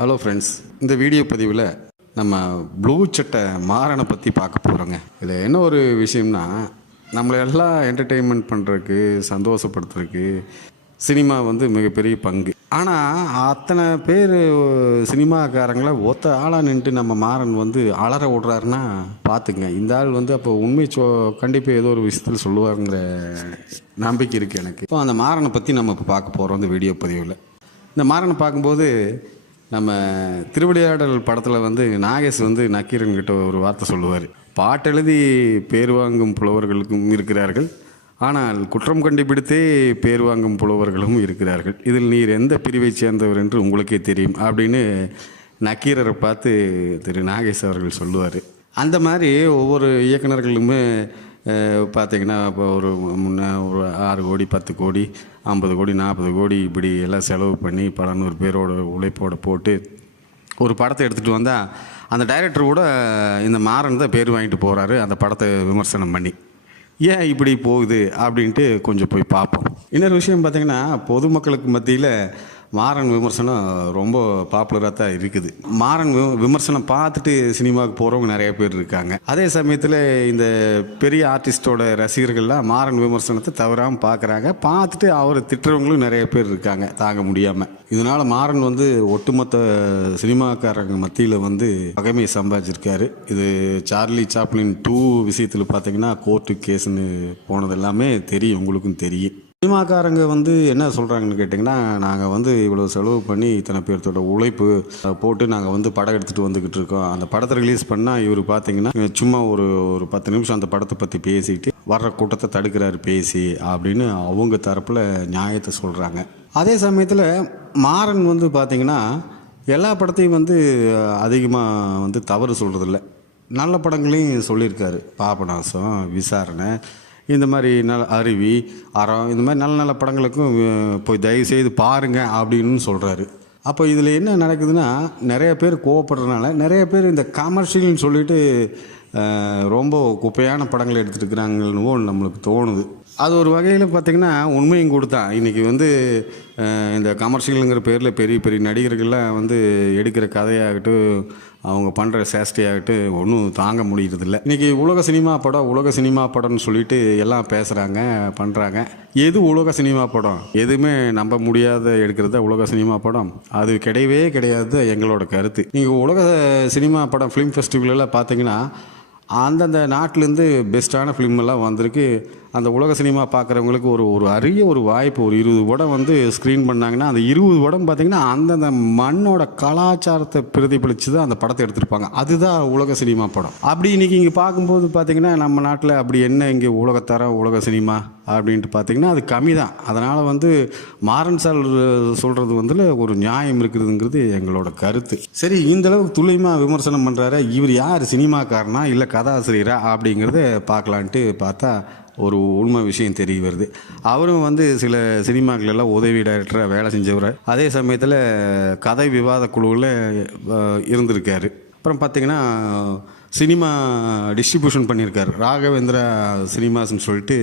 Hello friends இந்த video பதிவில் நம்ம ப்ளூ சட்டை மாறனை பற்றி பார்க்க போகிறோங்க இதில் என்ன ஒரு விஷயம்னா நம்மளை எல்லாம் என்டர்டெயின்மெண்ட் பண்ணுறதுக்கு சந்தோஷப்படுத்துறதுக்கு சினிமா வந்து மிகப்பெரிய பங்கு. ஆனால் அத்தனை பேர் சினிமாக்காரங்கள ஒத்த ஆளாக நின்றுட்டு நம்ம மாறன் வந்து அலற விட்றாருன்னா பார்த்துங்க இந்த ஆள் வந்து அப்போ உண்மை சோ கண்டிப்பாக ஏதோ ஒரு விஷயத்தில் சொல்லுவாருங்கிற நம்பிக்கை இருக்குது எனக்கு. இப்போ அந்த மாறனை பற்றி நம்ம இப்போ பார்க்க போகிறோம் இந்த வீடியோ பதிவில். இந்த மாறனை பார்க்கும்போது நம்ம திருவிளையாடல் படத்தில் வந்து நாகேஷ் வந்து நக்கீரன்கிட்ட ஒரு வார்த்தை சொல்லுவார். பாட்டெழுதி பேர் வாங்கும் புலவர்களுக்கும் இருக்கிறார்கள். ஆனால் குற்றம் கண்டுபிடித்தே பேர் வாங்கும் புலவர்களும் இருக்கிறார்கள். இதில் நீர் எந்த பிரிவை சேர்ந்தவர் என்று உங்களுக்கே தெரியும் அப்படின்னு நக்கீரரை பார்த்து திரு நாகேஷ் அவர்கள் சொல்லுவார். அந்த மாதிரி ஒவ்வொரு இயக்குனர்களுமே பார்த்தீங்கன்னா இப்போ ஒரு முன்ன ஒரு ஆறு கோடி பத்து கோடி ஐம்பது கோடி நாற்பது கோடி இப்படி எல்லாம் செலவு பண்ணி பலநூறு பேரோட உழைப்போட போட்டு ஒரு படத்தை எடுத்துகிட்டு வந்தால் அந்த டைரக்டர் கூட இந்த மாறன் தான் பேர் வாங்கிட்டு போகிறாரு அந்த படத்தை விமர்சனம் பண்ணி. ஏன் இப்படி போகுது அப்படின்ட்டு கொஞ்சம் போய் பார்ப்போம். இன்னொரு விஷயம் பார்த்திங்கன்னா பொதுமக்களுக்கு மத்தியில் மாறன் விமர்சனம் ரொம்ப பாப்புலராக தான் இருக்குது. மாறன் விமர்சனம் பார்த்துட்டு சினிமாவுக்கு போகிறவங்க நிறைய பேர் இருக்காங்க. அதே சமயத்தில் இந்த பெரிய ஆர்டிஸ்டோட ரசிகர்கள்லாம் மாறன் விமர்சனத்தை தவறாமல் பார்க்குறாங்க. பார்த்துட்டு அவரை திட்டுறவங்களும் நிறைய பேர் இருக்காங்க தாங்க முடியாமல் இதனால் மாறன் வந்து ஒட்டுமொத்த சினிமாக்காரங்க மத்தியில் வந்து பகைமையை சம்பாதிச்சிருக்காரு. இது சார்லி சாப்ளின் டூ விஷயத்தில் பார்த்தீங்கன்னா கோர்ட்டு கேஸ்னு போனது எல்லாமே தெரியும் உங்களுக்கும் தெரியும். சினிமாக்காரங்க வந்து என்ன சொல்கிறாங்கன்னு கேட்டிங்கன்னா நாங்கள் வந்து இவ்வளோ செலவு பண்ணி இத்தனை பேர்த்தோட உழைப்பு போட்டு நாங்கள் வந்து படம் எடுத்துகிட்டு வந்துக்கிட்டு இருக்கோம். அந்த படத்தை ரிலீஸ் பண்ணால் இவர் பார்த்தீங்கன்னா சும்மா ஒரு ஒரு பத்து நிமிஷம் அந்த படத்தை பற்றி பேசிக்கிட்டு வர்ற கூட்டத்தை தடுக்கிறாரு பேசி அப்படின்னு அவங்க தரப்பில் நியாயத்தை சொல்கிறாங்க அதே சமயத்தில் மாறன் வந்து பார்த்தீங்கன்னா எல்லா படத்தையும் வந்து அதிகமாக வந்து தவறு சொல்கிறதில்ல நல்ல படங்களையும் சொல்லியிருக்காரு. பாபநாசம் விசாரணை இந்த மாதிரி நல்ல அருவி அறம் இந்த மாதிரி நல்ல நல்ல படங்களுக்கும் போய் தயவு செய்து பாருங்கள் அப்படின்னு சொல்கிறாரு அப்போ இதில் என்ன நடக்குதுன்னா நிறைய பேர் கோவப்படுறதுனால நிறைய பேர் இந்த கமர்ஷியல்னு சொல்லிட்டு ரொம்ப குப்பையான படங்களை எடுத்துருக்குறாங்கன்னு நம்மளுக்கு தோணுது. அது ஒரு வகையில் பார்த்திங்கன்னா உண்மையும் கொடுத்தான் இன்றைக்கி வந்து இந்த கமர்ஷியலுங்கிற பேரில் பெரிய பெரிய நடிகர்கள்லாம் வந்து எடுக்கிற கதையாகட்டும் அவங்க பண்ணுற சேஷ்டையாகட்டும் ஒன்றும் தாங்க முடியறதில்ல. இன்றைக்கி உலக சினிமா படம் உலக சினிமா படம்னு சொல்லிட்டு எல்லாம் பேசுகிறாங்க பண்ணுறாங்க எது உலக சினிமா படம்? எதுவுமே நம்ப முடியாத எடுக்கிறது தான் உலக சினிமா படம். அது கிடையவே கிடையாது எங்களோட கருத்து. நீங்கள் உலக சினிமா படம் ஃபிலிம் ஃபெஸ்டிவலெல்லாம் பார்த்தீங்கன்னா அந்தந்த நாட்டிலேருந்து பெஸ்ட்டான ஃபிலிம் எல்லாம் வந்திருக்கு. அந்த உலக சினிமா பார்க்குறவங்களுக்கு ஒரு ஒரு அரிய ஒரு வாய்ப்பு ஒரு இருபது படம் வந்து ஸ்க்ரீன் பண்ணாங்கன்னா அந்த இருபது படம் பார்த்திங்கன்னா அந்தந்த மண்ணோட கலாச்சாரத்தை பிரதிபலித்து தான் அந்த படத்தை எடுத்திருப்பாங்க. அதுதான் உலக சினிமா படம். அப்படி இன்றைக்கி இங்கே பார்க்கும்போது பார்த்திங்கன்னா நம்ம நாட்டில் அப்படி என்ன இங்கே உலகத்தரம் உலக சினிமா அப்படின்ட்டு பார்த்திங்கன்னா அது கம்மி தான் அதனால் வந்து மாறன் சார் சொல்கிறது வந்து ஒரு நியாயம் இருக்குதுங்கிறது எங்களோட கருத்து. சரி இந்தளவுக்கு துல்லியமாக விமர்சனம் பண்ணுறாரு இவர் யார் சினிமாக்காரனா இல்லை கதாசிரியரா அப்படிங்கிறத பார்க்கலான்ட்டு பார்த்தா ஒரு உண்மை விஷயம் தெரிய வருது. அவரும் வந்து சில சினிமாக்களெல்லாம் உதவி டைரக்டராக வேலை செஞ்சவர். அதே சமயத்தில் கதை விவாத குழுவில் அஹ், இருந்திருக்காரு. அப்புறம் பார்த்தீங்கன்னா சினிமா டிஸ்ட்ரிபியூஷன் பண்ணியிருக்கார். ராகவேந்திரா சினிமாஸ்னு சொல்லிட்டு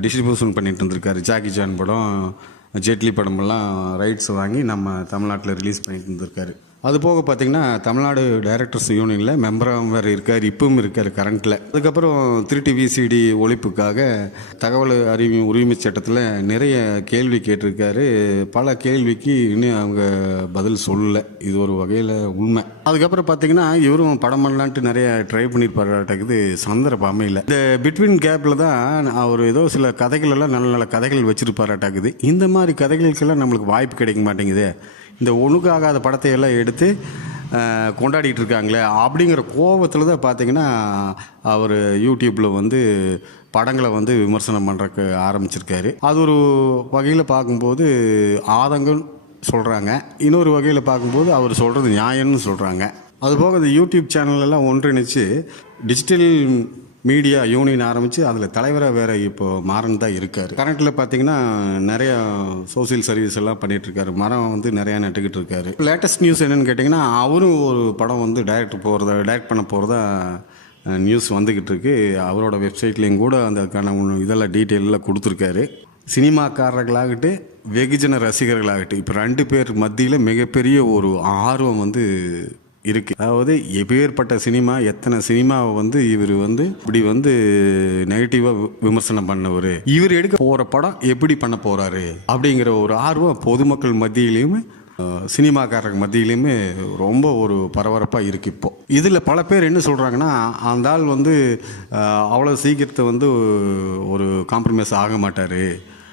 டிஸ்ட்ரிபியூஷன் பண்ணிட்டு இருந்திருக்காரு. ஜாக்கி ஜான் படம் ஜெட்லி படமெல்லாம் ரைட்ஸ் வாங்கி நம்ம தமிழ்நாட்டில் ரிலீஸ் பண்ணிட்டு இருந்திருக்காரு. அது போக பார்த்தீங்கன்னா தமிழ்நாடு டைரக்டர்ஸ் யூனியனில் மெம்பராக வேறு இருக்கார் இப்பவும் இருக்கார் கரண்ட்டில் அதுக்கப்புறம் திருட்டி விசிடி ஒழிப்புக்காக தகவல் அறிவு உரிமை சட்டத்தில் நிறைய கேள்வி கேட்டிருக்காரு. பல கேள்விக்கு இன்னும் அவங்க பதில் சொல்லலை. இது ஒரு வகையில் உண்மை. அதுக்கப்புறம் பார்த்தீங்கன்னா இவரும் படம் பண்ணலான்ட்டு நிறைய ட்ரை பண்ணியிருப்பாருக்குது சந்தர்ப்பம் அமையல இந்த பிட்வீன் கேப்பில் தான் அவர் ஏதோ சில கதைகளெல்லாம் நல்ல நல்ல கதைகள் வச்சிருப்பாராட்டாக்குது இந்த மாதிரி கதைகளுக்கெல்லாம் நம்மளுக்கு வாய்ப்பு கிடைக்க மாட்டேங்குது. இந்த ஒழுங்காகாத படத்தை எல்லாம் எடுத்து கொண்டாடிட்டு இருக்காங்களே அப்படிங்கிற கோபத்தில் தான் பார்த்தீங்கன்னா அவர் யூடியூப்பில் வந்து படங்களை வந்து விமர்சனம் பண்ணுறக்கு ஆரம்பிச்சிருக்காரு. அது ஒரு வகையில் பார்க்கும்போது ஆதங்கம் சொல்கிறாங்க இன்னொரு வகையில் பார்க்கும்போது அவர் சொல்கிறது நியாயம்னு சொல்கிறாங்க அதுபோக இந்த யூடியூப் சேனலெல்லாம் ஒன்றிணைச்சு டிஜிட்டல் மீடியா யூனியன் ஆரம்பித்து அதில் தலைவராக வேறு இப்போது மாறன் தான் இருக்கார். கரண்ட்டில் பார்த்தீங்கன்னா நிறையா சோசியல் சர்வீஸ் எல்லாம் பண்ணிகிட்ருக்காரு மரம் வந்து நிறையா நட்டுக்கிட்டு இருக்காரு. லேட்டஸ்ட் நியூஸ் என்னன்னு கேட்டிங்கன்னா அவரும் ஒரு படம் வந்து டைரக்ட் போகிறதா டைரக்ட் பண்ண போகிறதா நியூஸ் வந்துக்கிட்டு இருக்கு அவரோட வெப்சைட்லேயும் கூட அதுக்கான இதெல்லாம் டீட்டெயிலெலாம் கொடுத்துருக்காரு. சினிமாக்காரர்களாகட்டு வெகுஜன ரசிகர்களாகட்டும் இப்போ ரெண்டு பேர் மத்தியில் மிகப்பெரிய ஒரு ஆர்வம் வந்து இருக்குது அதாவது எப்பேற்பட்ட சினிமா எத்தனை சினிமாவை வந்து இவர் வந்து இப்படி வந்து நெகட்டிவாக விமர்சனம் பண்ணவர்? இவர் எடுக்க போகிற படம் எப்படி பண்ண போகிறாரு அப்படிங்கிற ஒரு ஆர்வம் பொதுமக்கள் மத்தியிலையுமே சினிமாக்காரங்க மத்தியிலையுமே ரொம்ப ஒரு பரபரப்பாக இருக்குது இப்போ. இதில் பல பேர் என்ன சொல்கிறாங்கன்னா அந்த ஆள் வந்து அவ்வளோ சீக்கிரத்தை வந்து ஒரு காம்ப்ரமைஸ் ஆக மாட்டார்.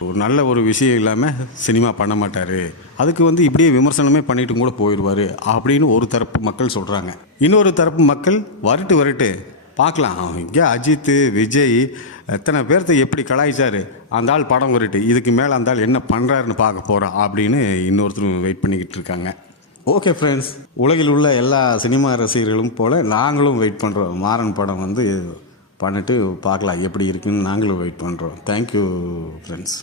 ஒரு நல்ல ஒரு விஷயம் இல்லாமல் சினிமா பண்ண மாட்டார். அதுக்கு வந்து இப்படியே விமர்சனமே பண்ணிட்டு கூட போயிடுவார் அப்படின்னு ஒரு தரப்பு மக்கள் சொல்கிறாங்க இன்னொரு தரப்பு மக்கள் வரட்டு வரட்டு. பார்க்கலாம். இங்கே அஜித் விஜய் எத்தனை பேர்த்த எப்படி கலாய்ச்சார்? அந்த ஆள் படம் வரட்டு. இதுக்கு மேலே அந்த ஆள் என்ன பண்ணுறாருன்னு பார்க்க போகிறோம் அப்படின்னு இன்னொருத்தரும் வெயிட் பண்ணிக்கிட்டு இருக்காங்க. ஓகே ஃப்ரெண்ட்ஸ் உலகில் உள்ள எல்லா சினிமா ரசிகர்களும் போல் நாங்களும் வெயிட் பண்ணுறோம் மாறன் படம் வந்து பண்ணிட்டு பார்க்கலாம். எப்படி இருக்குன்னு நாங்களும் வெயிட் பண்ணுறோம் தேங்க்யூ ஃப்ரெண்ட்ஸ்